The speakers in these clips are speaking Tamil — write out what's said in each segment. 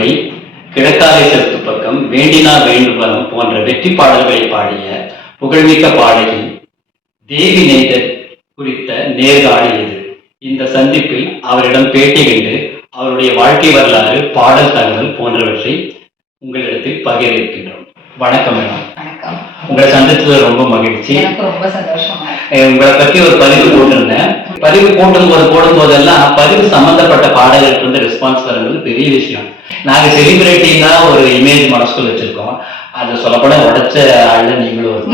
பத்து கிழக்காலை செலுத்து பக்கம் வேண்டினா வேண்டுவனம் போன்ற வெற்றி பாடல்களை பாடிய புகழ்மிக்க பாடகி தேவி நேதர் குறித்த நேர்காணி இது. இந்த சந்திப்பில் அவரிடம் பேட்டி கண்டு அவருடைய வாழ்க்கை வரலாறு பாடல் தகவல் போன்றவற்றை உங்களிடத்தில் பகிர இருக்கின்றோம் வணக்கம் மேடம். வணக்கம். உங்களை சந்தித்தது ரொம்ப மகிழ்ச்சி. எனக்கு ரொம்ப சந்தோஷமா உங்களை பத்தி ஒரு பதிவு போட்டிருந்தேன். பதிவு போட்டும் போது போடும் போதெல்லாம் பதிவு சம்பந்தப்பட்ட பாடகருக்கு வந்து ரெஸ்பான்ஸ் வரும்போது பெரிய விஷயம். நாங்க செலிபிரிட்டின்னா ஒரு இமேஜ் மனசுக்குள்ள வச்சிருக்கோம். அது சொல்லப்போனா உடைச்ச ஆளு நீங்களும்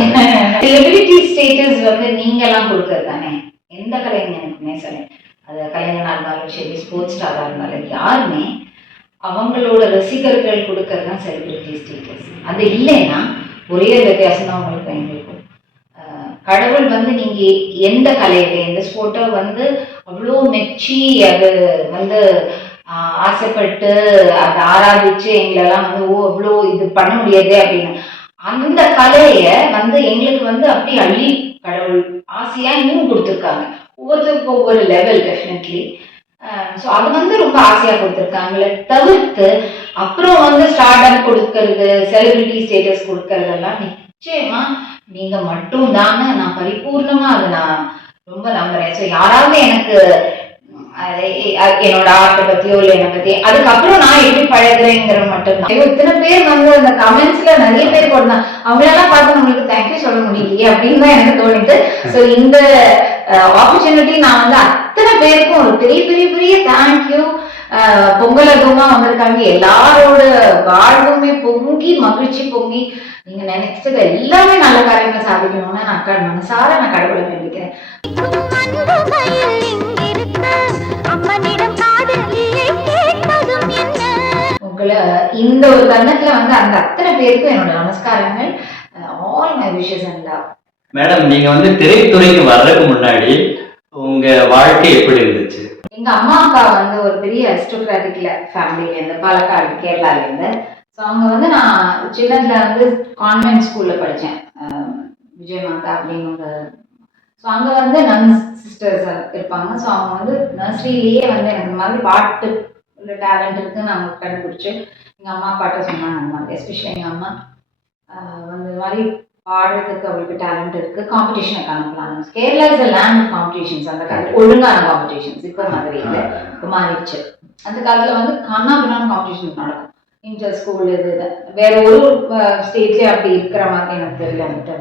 செலிபிரிட்டி ஸ்டேட்டஸ் வந்து நீங்க எல்லாம் கொடுக்கறது தானே எந்த கலைஞனுக்குமே சரி. அது கலைஞனா இருந்தாலும் சரி ஸ்போர்ட்ஸ் ஸ்டாரா இருந்தாலும் யாருமே அவங்களோட ரசிகர்கள் கொடுக்கறது தான் செலிபிரிட்டி ஸ்டேட்டஸ் அது இல்லைன்னா ஒரே வித்தியாசம் தான் உங்களுக்கு எங்களுக்கும் கடவுள் வந்து நீங்க எந்த கலையில எந்த ஸ்போர்ட்டோ வந்து அவ்வளோ மெச்சி அது வந்து ஆசைப்பட்டு அதை ஆராதிச்சு எங்களெல்லாம் வந்து ஓ அவ்வளோ இது பண்ண முடியாது அப்படின்னு. அந்த கலையை வந்து எங்களுக்கு வந்து அப்படி அள்ளி கடவுள் ஆசையா இன்னும் கொடுத்துருக்காங்க. ஒவ்வொருத்தருக்கும் ஒவ்வொரு லெவல் டெஃபினெட்லி ஸோ அது வந்து ரொம்ப ஆசையா கொடுத்துருக்காங்களே தவிர்த்து அப்புறம் வந்து ஸ்டார்ட் கொடுக்கறது செலிபிரிட்டி ஸ்டேட்டஸ் கொடுக்கறதெல்லாம் நிச்சயமா நீங்க மட்டும் தாங்க நான் பரிபூர்ணமா அதை நான் ரொம்ப நம்புறேன். ஸோ யாராவது எனக்கு என்னோட ஆர்ட்டை பத்தியோ இல்லை என்னை பத்தி அதுக்கப்புறம் நான் எப்படி பழகுறேங்கிற மட்டும்தான். ஐயோ, இத்தனை பேர் வந்து அந்த கமெண்ட்ஸ்ல நிறைய பேர் போடுறாங்க அவங்களெல்லாம் பார்த்து நம்மளுக்கு தேங்க்யூ சொல்ல முடியலையே அப்படின்னு தான் எனக்கு தோணிட்டு ஸோ இந்த ஆப்பர்ச்சுனிட்டி நான் வந்து அத்தனை பேருக்கும் ஒரு பெரிய பெரிய பெரிய தேங்க்யூ பொங்கல் அதுவுமா வந்திருக்காங்க. எல்லாரோட வாழ்வுமே பொங்கி மகிழ்ச்சி பொங்கி. நீங்க நினைச்சது எல்லாமே நல்ல காரியங்கள் சாதிக்கணும்னு நான் மனசார நான் கடவுளை வேண்டிக்கிறேன். உங்களை இந்த ஒரு தருணத்துல வந்து அந்த அத்தனை பேருக்கும் என்னோட நமஸ்காரங்கள். All my wishes and love madam நீங்க வந்து திரைத்துறைக்கு வர்றதுக்கு முன்னாடி உங்க வாழ்க்கை எப்படி இருந்துச்சு? எங்க அம்மா அப்பா வந்து ஒரு பெரிய அரிஸ்டோகிராட்டிக்ல ஃபேமிலில இருந்து பாலக்காடு கேரளால இருந்து. ஸோ அவங்க வந்து நான் சின்னதுல வந்து கான்வென்ட் ஸ்கூல்ல படித்தேன் விஜயமாதா அப்படின்னு ஒரு ஸோ அங்கே வந்து நன் சிஸ்டர்ஸ் இருப்பாங்க. ஸோ அவங்க வந்து நர்சரியிலேயே வந்து எனக்கு இந்த மாதிரி பாட்டு டேலண்ட் இருக்குன்னு அவங்க கண்டுபிடிச்சி எங்கள் அம்மா அப்பாட்ட சொன்னாங்க அந்த மாதிரி எஸ்பெஷலி எங்கள் அம்மா வந்து மாதிரி பாடுறதுக்கு அவளுக்கு டேலண்ட் இருக்கு. காம்படிஷனுக்கு அனுப்பலாம் Kerala is a land competitions அந்த காலத்துல ஒழுங்கான காம்படிஷன்ஸ் இப்போ மாதிரி இல்லை. இப்போ மாறிடுச்சு. அந்த காலத்துல வந்து கண்ணாபின்னான காம்படிஷன்ஸ் நடக்கும். இன்டர் ஸ்கூல் இது வேற ஒரு ஸ்டேட்லேயே அப்படி இருக்கிற மாதிரி எனக்கு தெரியல.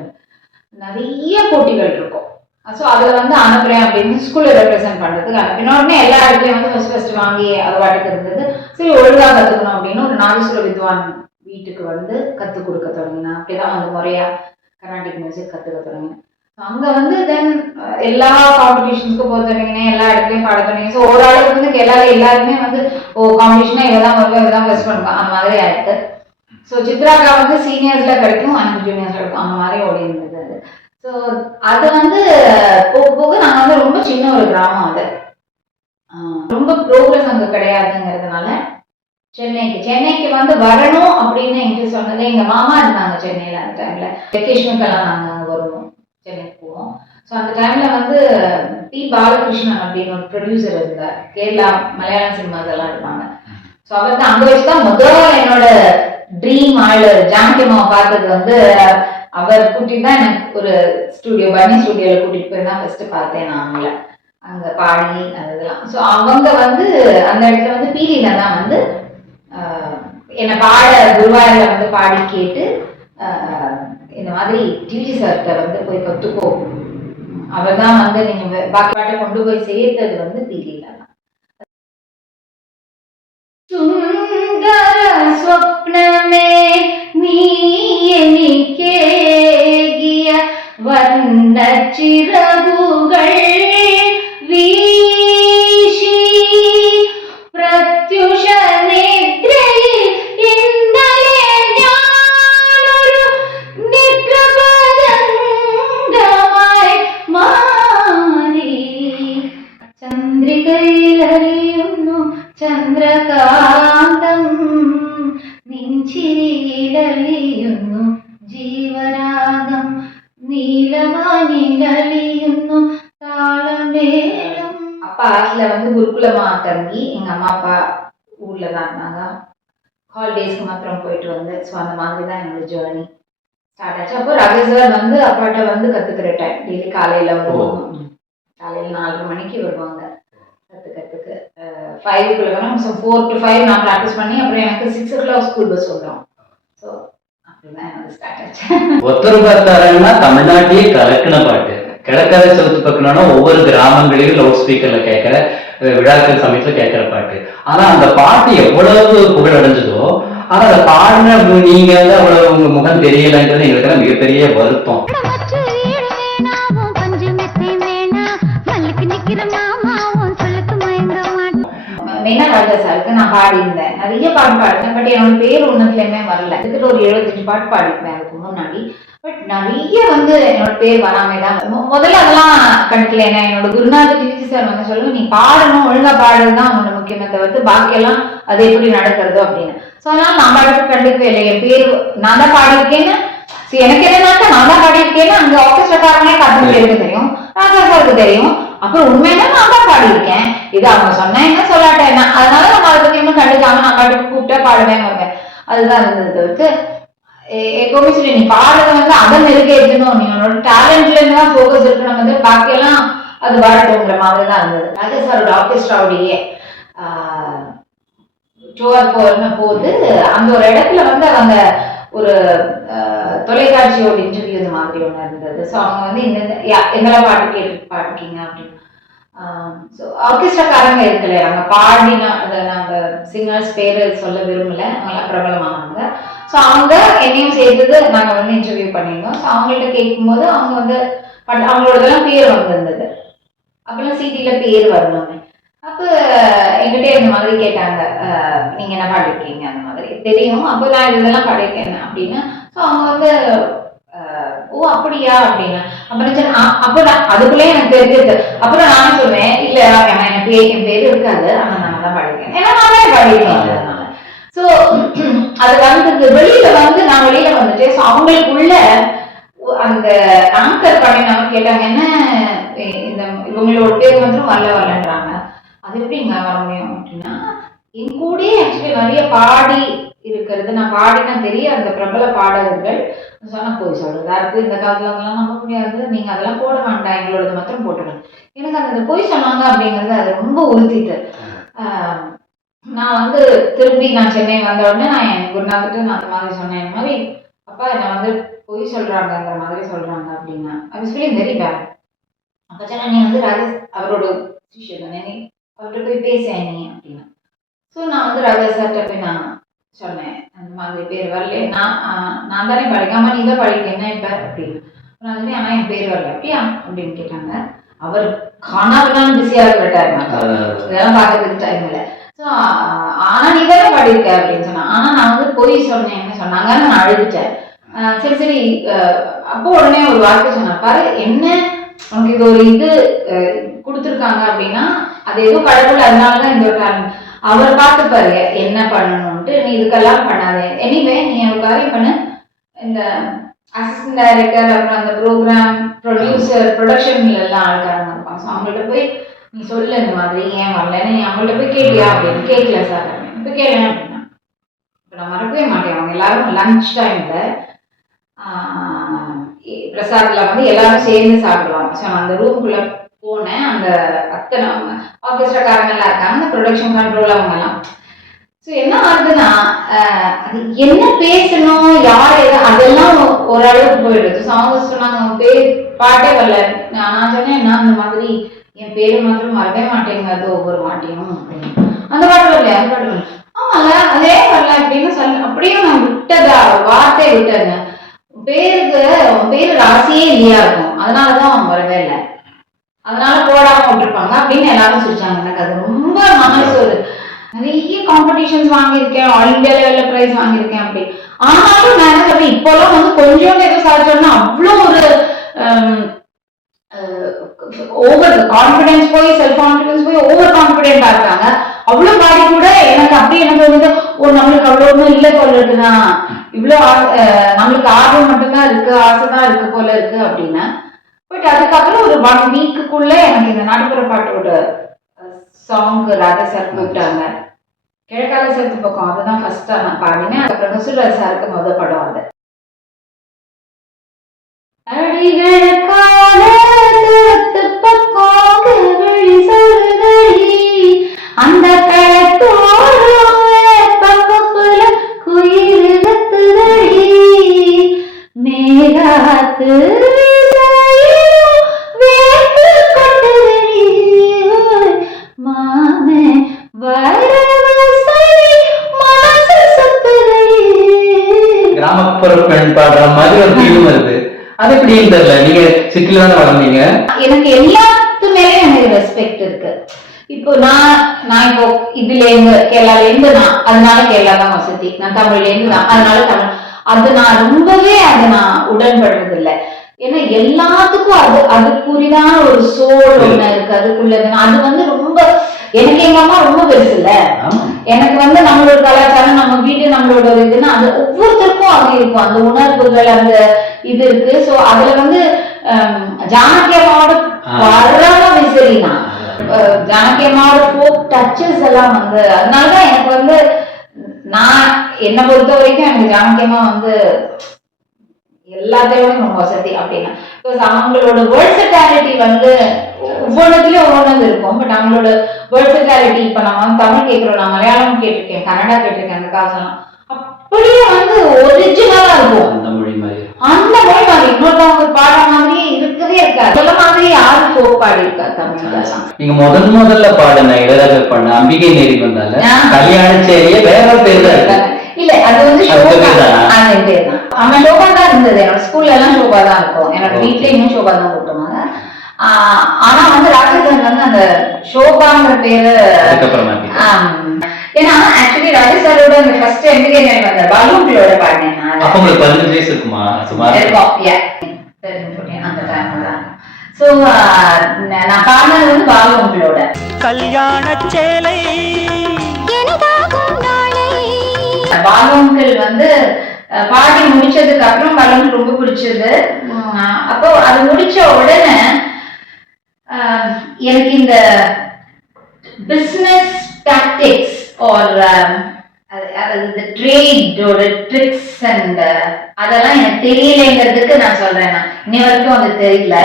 நிறைய போட்டிகள் இருக்கும். ஸோ அதில் வந்து அனுப்புறேன் அப்படின்னு ஸ்கூலில் ரெப்ரசென்ட் பண்ணுறதுக்கு அனுப்பின உடனே எல்லா இடத்துலையும் வந்து ஃபர்ஸ்ட் ஃபர்ஸ்ட் வாங்கி அது வாட்டுக்கு இருந்தது. சரி ஒழுங்கா கற்றுக்கணும் அப்படின்னு ஒரு நாகேஸ்வர வித்வான் வீட்டுக்கு வந்து கற்றுக் கொடுக்க தொடங்கினேன். அப்படிதான் வந்து முறையா கர்நாடிக் மியூசிக் கற்றுக்க தொடங்கினேன். அங்கே வந்து தென் எல்லா காம்படிஷன்ஸ்க்கும் போக தொடங்கினேன் எல்லா இடத்துலையும் பாட தொடங்கினேன். ஸோ ஓரளவுக்கு வந்து எல்லாரும் எல்லாருமே வந்து ஓ காம்படிஷனாக இவ தான் வருவா இவ தான் ஃபஸ்ட் பண்ணுவான் அந்த மாதிரி ஆயிடுது. ஸோ சித்ராக்கா வந்து சீனியர்ஸில் கிடைக்கும் அண்ட் ஜூனியர்ஸில் கிடைக்கும் அந்த மாதிரி ஓடி இருந்தது அது. ஸோ அது வந்து போக போக நாங்கள் வந்து ரொம்ப சின்ன ஒரு கிராமம் அது. ரொம்ப ப்ரோக்ரஸ் அங்கே கிடையாதுங்கிறதுனால சென்னைக்கு. சென்னைக்கு வந்து வரணும் அப்படின்னு என்கிட்ட சொன்னது எங்க மாமா இருந்தாங்க சென்னையில அந்த டைம்ல வெக்கேஷனுக்கெல்லாம் நாங்க அங்க வருவோம். சென்னைக்கு போவோம். ஸோ அந்த டைம்ல வந்து பி பாலகிருஷ்ணன் அப்படின்னு ஒரு ப்ரொடியூசர் இருந்தார். கேரளா மலையாளம் சினிமாஸ் எல்லாம் இருப்பாங்க ஸோ அவர் தான் அங்க வச்சுதான் முதல் என்னோட ட்ரீம் ஆள் ஜானகிமாவை பார்த்தது வந்து அவர் கூட்டிட்டு தான் எனக்கு ஒரு ஸ்டுடியோ பன்னி ஸ்டுடியோல கூட்டிட்டு போய் தான் ஃபர்ஸ்ட் பார்த்தேன் நான் அவங்கள. அங்க பாடி அந்த இதெல்லாம். ஸோ அவங்க வந்து அந்த இடத்துல வந்து பீலியில தான் வந்து என்னை பாட குருவாயூர்ல வந்து பாடி கேட்டு ஆஹ், இந்த மாதிரி டிவி சார்கிட்ட வந்து போய் கத்துக்கோ அவர் தான் வந்து நீங்க வே- பாக்கி பாட்டை கொண்டு போய் சேர்த்தது வந்து பீலியில தான் സുന്ദര സ്വപ്നമേ നീ എനിക്കേകിയ വന്ന ചിറകുകൾ தங்கி எங்க அம்மா அப்பா ஊர்ல தான் இருந்தாங்க. ஹாலிடேஸ்க்கு மாத்திரம் போயிட்டு வந்து ஸோ அந்த மாதிரி தான் என்னோட ஜேர்னி ஸ்டார்ட் ஆச்சு. அப்போ ரவி சார் வந்து அப்பாட்ட வந்து கத்துக்கிற டைம் டெய்லி காலையில வருவாங்க. காலையில நாலரை மணிக்கு வருவாங்க. கத்துக்கிறதுக்கு. ஃபைவ்க்குள்ள வரும். ஸோ ஃபோர் டு ஃபைவ் நான் ப்ராக்டிஸ் பண்ணி அப்புறம் எனக்கு six o'clock school bus வரும் ஸோ அப்படிதான் எனக்கு ஸ்டார்ட் ஆச்சு. ஒத்தரு பார்த்தாரன்னா தமிழ்நாட்டையே கலக்கின பாட்டு. கிழக்கரை செலுத்து பக்கம்னா ஒவ்வொரு கிராமங்களிலும் லவுட் ஸ்பீக்கர்ல கேட்கிற விழாக்கள் சமயத்துல கேட்கிற பாட்டு. ஆனா அந்த பாட்டு எவ்வளவு புகழ் அடைஞ்சதோ ஆனா அதை பாடின நீங்க வந்து அவ்வளவு உங்க முகம் தெரியலன்றது எங்களுக்கு மிகப்பெரிய வருத்தம். மற்ற ஈடு வேணாவும் பஞ்சு மெத்தை வேணா மல்லுக்கு நிக்கிற மாமாவும் சொல்லுக்கு மயங்க மாட்டோம் மெயினா ராஜா சாருக்கு நான் பாடியிருந்தேன். நிறைய பாட்டு பாடினேன் பட் என்னோட பேர் ஒன்றுத்துலையுமே வரல. கிட்ட ஒரு எழுபத்தஞ்சு பாட்டு பாடிருப்பேன் நிறைய வந்து என்னோட பேர் வராமே. தான் முதல்ல அதெல்லாம் கணக்கில் ஏன்னா என்னோட குருநாத டிவிசி சார் வந்து சொல்லுங்க நீ பாடணும் ஒழுங்கா பாடுறது தான் உன்னோட முக்கியமே தவிர்த்து பாக்கியெல்லாம் அது எப்படி நடக்கிறது அப்படின்னு. ஸோ அதனால நான் பாடுறது கண்டிப்பா இல்லை. என் பேர் நான் தான் பாடியிருக்கேன்னு சரி, எனக்கு என்னன்னாக்கா நான் தான் பாடியிருக்கேன்னு அங்க ஆர்கெஸ்ட்ராக்காரங்களே காத்து பேருக்கு தெரியும் ராஜா சாருக்கு தெரியும். அப்புறம் உண்மையில நான் தான் பாடியிருக்கேன். இது அவங்க சொன்னா என்ன சொல்லாட்ட என்ன? அதனால நம்ம அதை பத்தி இன்னும் கண்டுக்காம நான் பாட்டுக்கு கூப்பிட்டா பாடுவேன் வருவேன் அதுதான் இருந்தது தவிர்த்து எப்பவுமே சொல்லி நீ பாடுறது வந்து அதை மெருகேற்றணும் நீ உன்னோட டேலண்ட்ல இருந்து தான் ஃபோக்கஸ் இருக்கணும் வந்து பாக்கியெல்லாம் அது வரட்டுங்கிற மாதிரி தான் இருந்தது. ராஜா சாரோட ஆர்கெஸ்ட்ராவுடைய டூர் போன போது அந்த ஒரு இடத்துல வந்து அவங்க ஒரு தொலைக்காட்சியோட இன்டர்வியூ இது மாதிரி ஒன்று இருந்தது. ஸோ அவங்க வந்து இந்த எங்கெல்லாம் பாட்டு கேட்டு பாட்டுக்கீங்க அப்படின்னு. ஸோ ஆர்கெஸ்ட்ராக்காரங்க இருக்கலையே அவங்க பாடினா அதை நாங்கள் சிங்கர்ஸ் பேர் சொல்ல விரும்பல. அவங்களாம் பிரபலமானவங்க ஸோ அவங்க என்னையும் சேர்த்தது நாங்கள் வந்து இன்டர்வியூ பண்ணியிருந்தோம். ஸோ அவங்கள்ட்ட கேட்கும்போது அவங்க வந்து பட் அவங்களோடதெல்லாம் பேர் வந்திருந்தது அப்பெல்லாம் சிடியில் பேர் வரணுமே அப்போ என்கிட்ட இந்த மாதிரி கேட்டாங்க அஹ், நீங்க என்ன பாடிருக்கீங்க அந்த மாதிரி. தெரியும். அப்போ நான் இதெல்லாம் பாடிருக்கேன் அப்படின்னு. ஸோ அவங்க வந்து ஓ அப்படியா? அப்படின்னு. அப்புறம் சரி, அப்போ நான் அதுக்குள்ளே எனக்கு தெரிஞ்சது அப்புறம் நானும் சொல்லுவேன் இல்ல ஏன்னா என் பேர் என் பேர் இருக்காது. ஆனால் நான் தான் பாடிருக்கேன் ஏன்னா நான் தான் பாடிருக்கேன் ஸோ அது வந்து வெளியில வந்து நான் வெளியில வந்துட்டேன் ஸோ அவங்களுக்குள்ள அந்த ஆங்கர் பண்ணினவங்க கேட்டாங்க என்ன இந்த இவங்களோட பேர் மட்டும் வரல வரலன்றாங்க. அது எப்படி இங்க வர முடியும்? அப்படின்னா என் ஆக்சுவலி நிறைய பாடி இருக்கிறது நான் பாடினா தெரிய அந்த பிரபல பாடகர்கள். சொன்னா போய் சொல்றதா இருக்கு? இந்த காலத்துல அதெல்லாம் நம்ப முடியாது. நீங்க அதெல்லாம் போட வேண்டாம் எங்களோடது மாத்திரம் போட்டுருங்க எனக்கு அந்த பொய் சொன்னாங்க அப்படிங்கிறது அது ரொம்ப உறுத்திட்டு. நான் வந்து திரும்பி நான் சென்னை வந்த உடனே நான் என் குருநாதர்கிட்ட நான் அந்த மாதிரி சொன்னேன். இந்த மாதிரி அப்பா என்னை வந்து பொய் சொல்றாங்கங்கிற மாதிரி சொல்றாங்க அப்படின்னா I was feeling very bad அப்ப சொன்னா நீ வந்து ராஜா அவரோட சிஷ்யர் தானே? நீ அவர்கிட்ட போய் பேசேன் நீ? அப்படின்னா. ஸோ நான் வந்து ராஜா சார்கிட்ட போய் நான் சொன்னேன் அந்த மாதிரி பேர் வரல. நான் நான் தானே படிக்காம நீ தான் படிக்க என்ன இப்ப? அப்படின்னு. நான் சொன்னேன் ஆனால் என் பேர் வரல. அப்படியா? அப்படின்னு கேட்டாங்க. அவர் காணாதான் பிஸியாக இருக்கிற இதெல்லாம் பார்க்கறதுக்கு டைம் இல்லை. ஆனா நீ தானே பாடியிருக்க அப்படின்னு சொன்னா ஆனா நான் வந்து பொய் சொன்னேன்னு சொன்னாங்க நான் அழுதுட்டேன். ஆஹ் சரி சரி அப்போ உடனே ஒரு வார்த்தை சொன்னா பாரு என்ன உனக்கு இது ஒரு இது கொடுத்துருக்காங்க அப்படின்னா அது ஏதோ கடவுள் இருந்தாலும் இந்த ஒரு காரணம் அவர் பார்த்து என்ன பண்ணணும்ட்டு நீ இதுக்கெல்லாம் பண்ணாத. எனிவே நீ ஒரு காரியம் பண்ணு. இந்த அசிஸ்டன்ட் டைரக்டர் அப்புறம் அந்த ப்ரோக்ராம் ப்ரொடியூசர் ப்ரொடக்ஷன்ல எல்லாம் ஆளுக்காரங்க இருப்பாங்க. ஸோ அவங்கள்ட்ட போய் நீ சொல்லு இந்த மாதிரி ஏன் வரலன்னு நீ அவங்கள்ட்ட போய் கேட்டியா அப்படின்னு கேட்கல சார் இப்போ கேட்கல அப்படின்னா. இப்போ நான் மறக்கவே மாட்டேன். அவங்க எல்லாரும் லஞ்ச் டைம்ல பிரசாதில் வந்து எல்லாரும் சேர்ந்து சாப்பிடுவாங்க. ஸோ அந்த ரூம்குள்ள போனேன். அந்த அத்தனை ஆர்கெஸ்ட்ராக்காரங்க எல்லாம் இருக்காங்க. அந்த ப்ரொடக்ஷன் கண்ட்ரோல் அவங்கெல்லாம் ஸோ என்ன ஆகுதுன்னா அது என்ன பேசணும் யார் எது அதெல்லாம் ஓரளவுக்கு போயிடுது. ஸோ அவங்க சொன்னாங்க பே பாட்டே வரல. நான் நான் சொன்னேன் என்ன இந்த மாதிரி என் பேரு மாத்திரம் வரவே மாட்டேங்கிறது ஒவ்வொரு வாட்டியும் அப்படின்னு. அந்த பாட்டு வரல அந்த பாட்டு வரல ஆமால அதே வரல அப்படின்னு சொல்ல அப்படியே நான் விட்டதா? வார்த்தை விட்டதுங்க பேருக்கு பேரு ராசியே இல்லையா இருக்கும். அதனாலதான் அவன் வரவே இல்லை. அதனால போடாம விட்டுருப்பாங்க அப்படின்னு எல்லாரும் சொல்லிச்சாங்க எனக்கு அது ரொம்ப மனசு ஒரு நிறைய காம்படிஷன்ஸ் வாங்கியிருக்கேன். ஆல் இந்தியா லெவல்ல ப்ரைஸ் வாங்கியிருக்கேன் அப்படி. ஆனாலும் நான் என்ன சொல்றேன் இப்போலாம் வந்து கொஞ்சம் ஏதோ சாதிச்சோம்னா அவ்வளோ ஒரு ஓவர் கான்ஃபிடன்ஸ் போய் செல்ஃப் கான்பிடன்ஸ் போய் ஓவர் கான்பிடென்டா இருக்காங்க. அவ்வளோ பாடி கூட எனக்கு அப்படி எனக்கு வந்து ஓ நம்மளுக்கு அவ்வளோ ஒன்றும் இல்லை போல இருக்குண்ணா இவ்வளோ நம்மளுக்கு ஆர்வம் மட்டும்தான் இருக்கு ஆசை தான் இருக்கு போல இருக்கு அப்படின்னா. பட் அதுக்கப்புறம் ஒரு ஒன் வீக்குக்குள்ள எனக்கு இந்த நாட்டுப்புற பாட்டோட சாங் ராதா சார் கூப்பிட்டாங்க. கிழக்கால சேர்த்து பக்கம் அதுதான் ஃபர்ஸ்டா நான் பாடினேன். அதுக்கப்புறம் சுரராஜ் சாருக்கு முத படம் அது. அடிகளுக்கா தூரத்து பக்கம் சொல்லுதடி அந்த களத்தோரம் பக்கப்புல குயில் கத்துதடி மாமே கிராமப்புற பெண் பாடுற மாதிரி ஒரு எப்படின்னு தெரியல? நீங்க சிட்டில தானே வளர்ந்தீங்க? எனக்கு எல்லாத்து மேலே எனக்கு ரெஸ்பெக்ட் இருக்கு. இப்போ நான் நான் இப்போ இதுல இருந்து கேரளால இருந்து நான் அதனால கேரளா தான் வசதி. நான் தமிழ்ல இருந்து நான் அதனால தமிழ். அது நான் ரொம்பவே அதை நான் உடன்படுறது இல்லை ஏன்னா எல்லாத்துக்கும் அது அதுக்குரிதான ஒரு சோல் ஒண்ணு இருக்கு. அதுக்குள்ள அது வந்து ரொம்ப எனக்கு எங்க அம்மா ரொம்ப பெருசு இல்ல. எனக்கு வந்து நம்மளோட கலாச்சாரம் நம்ம வீடு நம்மளோட ஒரு இதுன்னா அது ஒவ்வொருத்தருக்கும் அது இருக்கும். அந்த உணர்வுகள் அந்த இது இருக்கு. சோ அதுல வந்து ஹம், ஜானகி அம்மாவோட ஆ. பரம விசிறி நான் அஹ், ஜானகி அம்மாவோட ஃபோக் டச்சஸ் எல்லாம் வந்து அதனாலதான் எனக்கு வந்து நான் என்னை பொறுத்த வரைக்கும் எனக்கு ஜானகி அம்மா வந்து எல்லாத்தையோட ரொம்ப வசதி அப்படின்னா. பிகாஸ் அவங்களோட வேர்சட்டாலிட்டி வந்து ஒவ்வொன்றதுலயும் ஒவ்வொன்று இருக்கும். பட் அவங்களோட வேர்சட்டாலிட்டி இப்ப நம்ம தமிழ் கேட்கிறோம் நான் மலையாளம் கேட்டிருக்கேன் கன்னடா கேட்டிருக்கேன் அந்த காசெல்லாம் அப்படியே வந்து ஒரிஜினலா இருக்கும். அந்த மொழி மாதிரி. அந்த மொழி மாதிரி. இன்னொருத்தவங்க பாடுற மாதிரி இருக்கவே இருக்காது. சொல்ல மாதிரி யாரும் ஃபோக் பாடி இருக்கா தமிழ்லாம் நீங்க முதன் முதல்ல பாடின இளையராஜா பண்ண அம்பிகை நேரி வந்தால ஆ. கல்யாண சேரியே வேற பேர் தான் இல்ல அது வந்து ஷோபா. பேர் தானா? அவன் ஷோபா தான் இருந்தது. என்னோட ஸ்கூல்ல எல்லாம் ஷோபா தான் இருக்கும். என்னோட இன்னும் ஷோபா தான் கூப்பிட்டுவாங்க ஆஹ் ஆனா வந்து ராஜேந்திரன் வந்து அந்த ஷோபாங்கிற பேரு ஆம், ஏன்னா ஆக்சுவலி ராஜேஸ்வரோட அந்த ஃபர்ஸ்ட் எம்பிகேனியல் வந்த பாலூங்களோட பாடினேன் நான் அப்ப உங்களுக்கு பதினஞ்சு வயசு இருக்குமா? சுமார்? இருக்கும். Yeah. 13, 14 அந்த டைம்ல தான். ஸோ நான் பாடினது வந்து பாலூங்களோட கல்யாண சேலை. பாலூங்கள் வந்து பாடி முடிச்சதுக்கு அப்புறம் பாலூங்கள் ரொம்ப பிடிச்சது. அப்போ அது முடிச்ச உடனே எனக்கு இந்த பிசினஸ் டாக்டிக்ஸ் ஆர் இந்த ட்ரேடோட ட்ரிக்ஸ் அண்ட் அதெல்லாம் எனக்கு தெரியலைங்கிறதுக்கு நான் சொல்றேன் நான். இன்னி வரைக்கும் அது தெரியல.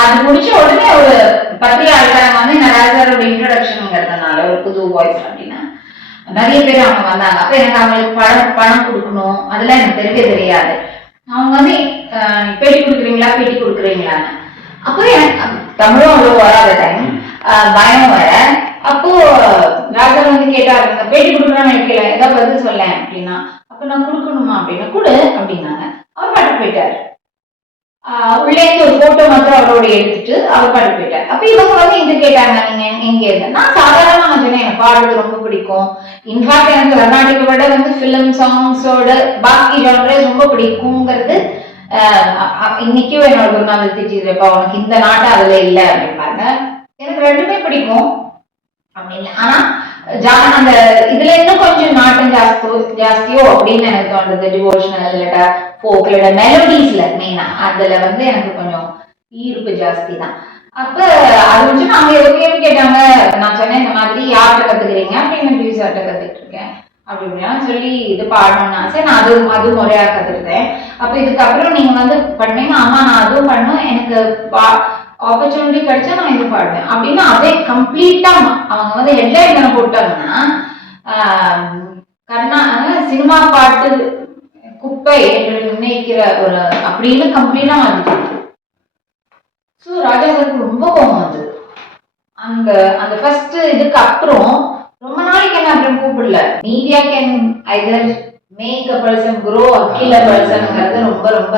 அது முடிச்ச உடனே ஒரு பத்திரிகையாளர் வந்து நடராஜரோட இன்ட்ரடக்ஷனுங்கிறதுனால ஒரு புது வாய்ஸ் அப்படின்னா நிறைய பேர் அவங்க வந்தாங்க. அப்ப எனக்கு அவங்களுக்கு பணம் பணம் கொடுக்கணும். அதெல்லாம் எனக்கு தெரிய தெரியாது. அவங்க வந்து பேட்டி கொடுக்குறீங்களா? பேட்டி கொடுக்குறீங்களான்னு. அப்போ எனக்கு தமிழும் அவ்வளோ வராத டைம் பயம் வர. அப்போ ராஜா வந்து கேட்டாரு பேட்டி கொடுக்குறான்னு நினைக்கல. ஏதாவது பதில் சொல்லேன் அப்படின்னா அப்ப நான் கொடுக்கணுமா? அப்படின்னா கொடு அப்படின்னாங்க. அவர் பாட்டு போயிட்டாரு. உள்ளே ஒரு போட்டோ மட்டும் அவரோட எடுத்துட்டு அவர் பாட்டு போயிட்டார். அப்ப இவங்க வந்து இது கேட்டாங்க? நீங்க எங்க- எங்க இருந்து? நான் சாதாரணமா நான் சொன்னேன் எனக்கு பாடுறது ரொம்ப பிடிக்கும். இன்ஃபேக்ட் எனக்கு கர்நாடக விட வந்து ஃபிலிம் சாங்ஸோட பாக்கி ஜானரஸ் ரொம்ப பிடிக்குங்கிறது ஆஹ் இன்னைக்கும் என்னோட குருநாதர் திட்டிருப்பா உனக்கு இந்த நாட்டு அதுல இல்ல அப்படிம்பாங்க. எனக்கு ரெண்டுமே பிடிக்கும். அப்படின்னு ஆனா ஜா- அந்த இதுல இன்னும் கொஞ்சம் நாட்டம் ஜாஸ்தியோ ஜாஸ்தியோ அப்படின்னு எனக்கு தோன்றது டிவோஷனல் இல்லாட்டா ஃபோக் இல்லாட்டா மெலோடிஸ்ல மெயினா அதுல வந்து எனக்கு கொஞ்சம் ஈர்ப்பு ஜாஸ்தி தான். அப்ப அது வச்சு அவங்க ஏதோ கேள்வி கேட்டாங்க? நான் சொன்னேன் இந்த மாதிரி யார்கிட்ட கத்துக்கிறீங்க? அப்படின்னு டிவி சார்ட்ட கத்துக்கிட்டு இருக்கேன் அப்படி சொல்லி இது பாடணும்னு ஆசை. நான் அது அது முறையா கத்துக்கிட்டேன். அப்ப இதுக்கப்புறம் நீங்க வந்து பண்ணீங்க ஆமா நான் அதுவும் பண்ணும் எனக்கு ஆப்பர்ச்சுனிட்டி கிடைச்சா நான் இது பாடுவேன். அப்படின்னா அதே கம்ப்ளீட்டா அவங்க வந்து ஹெட்லைன் பண்ண போட்டாங்கன்னா கர்ணா கர்நா சினிமா பாட்டு குப்பை என்று நிர்ணயிக்கிற ஒரு அப்படின்னு கம்ப்ளீட்டா மாத்திட்டாங்க ஸோ ராஜா சாருக்கு ரொம்ப கோவம் வந்தது. அந்த அந்த ஃபர்ஸ்ட் இதுக்கு அப்புறம் ரொம்ப நாளைக்கு என்ன அப்புறம் கூப்பிடல. Media can either make a person grow or kill a பர்சன்ங்கிறது ரொம்ப ரொம்ப.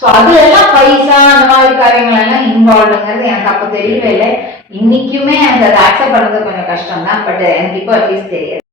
ஸோ அது எல்லாம் பைசா அந்த மாதிரி காரியங்கள் எல்லாம் இன்வால்வ்ங்கிறது எனக்கு அப்போ தெரியவே இல்லை. இன்னைக்குமே எனக்கு அதை அக்செப்ட் பண்ணுறது கொஞ்சம் கஷ்டம் தான் பட் எனக்கு இப்போ அட்லீஸ்ட் தெரியாது.